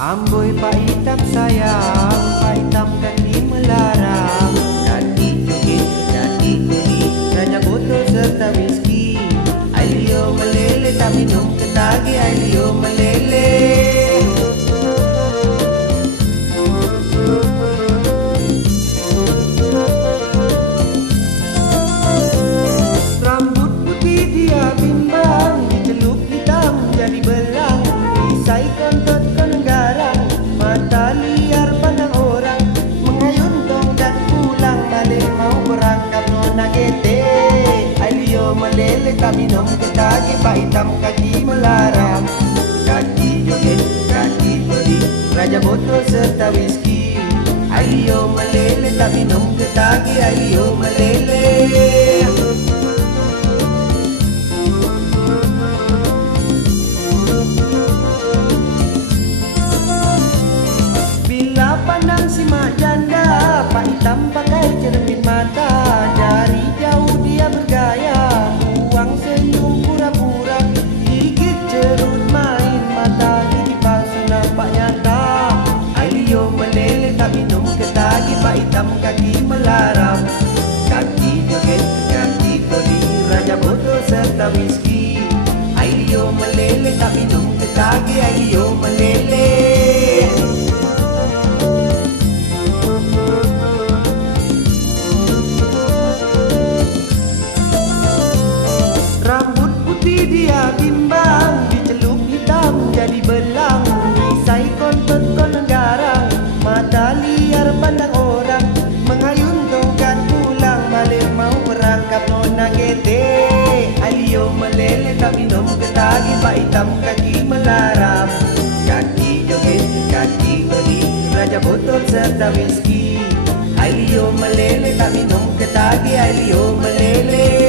Amboi paitam sayang, paitam kaki melarang, kaki joget, kaki kuri, banyak botol serta whisky. Ayo melele, tak minum ketagi, ayo melele. Rambut putih dia bimbang, dicelup hitam jadi belang, isai kontot garang, mata liar pandang orang, mengayun dong dan pulang balik mau berangkat nona gede. Ayo melele tak minum ketagi, pak hitam kaki melarang, kaki joget, kaki beri, raja botol serta whisky. Ayo melele tak minum ketagi, ayo melele. Pandang si mak janda, pak hitam pakai cermin mata, dari jauh dia bergaya, buang senyum pura-pura, gigit cerut main mata, gigi palsu nampak nyata. Ayo melele tak minum ketagi, pak hitam kaki melarang, kaki joget, kaki beri, raja botol serta whisky. Ayo melele tak minum ketagi, ayo melele. Dia bimbang, dicelup hitam jadi belang, isai kontot konang garang, mata liar pandang orang, mengayun tongkat pulang balik mau berangkat nona gede. Ayo melele tak minum ketagi, pak hitam kaki melarang, kaki joget, kaki beri, raja botol serta whisky. Ayo melele tak minum ketagi, ayo melele.